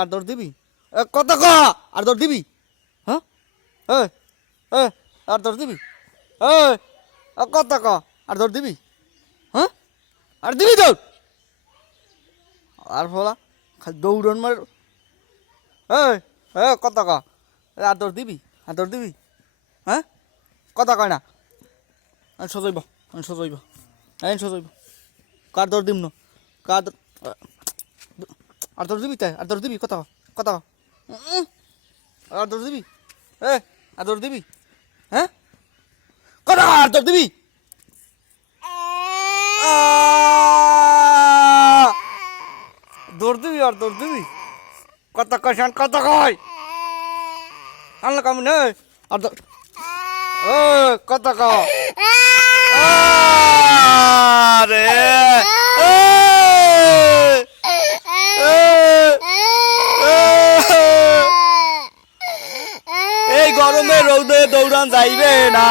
আর দৌড় দিবি কত ক আর দৌড় দিবি হ্যাঁ আর দৌড় দিবি কত ক আর দৌড় দিবি হ্যাঁ আর দিবি দৌড় আর ফলা খালি দৌড়ন মার কত ক আর দৌড় দিবি হ্যাঁ কথা কয় না সজাইব কার দৌড় দিম না কার আর দৌড় দিবি তাই আর দৌড় দিবি কথা আর দৌড় দিবি আর দৌড় দিবি হ্যাঁ কথা আর দৌড় দিবি দৌড় দিবি আর দৌড় দিবি কথা কয় কথা কয় আনলা কাম নেই আর কথা ক রে এই গরমে রৌদে দৌড়ান যাইবে না।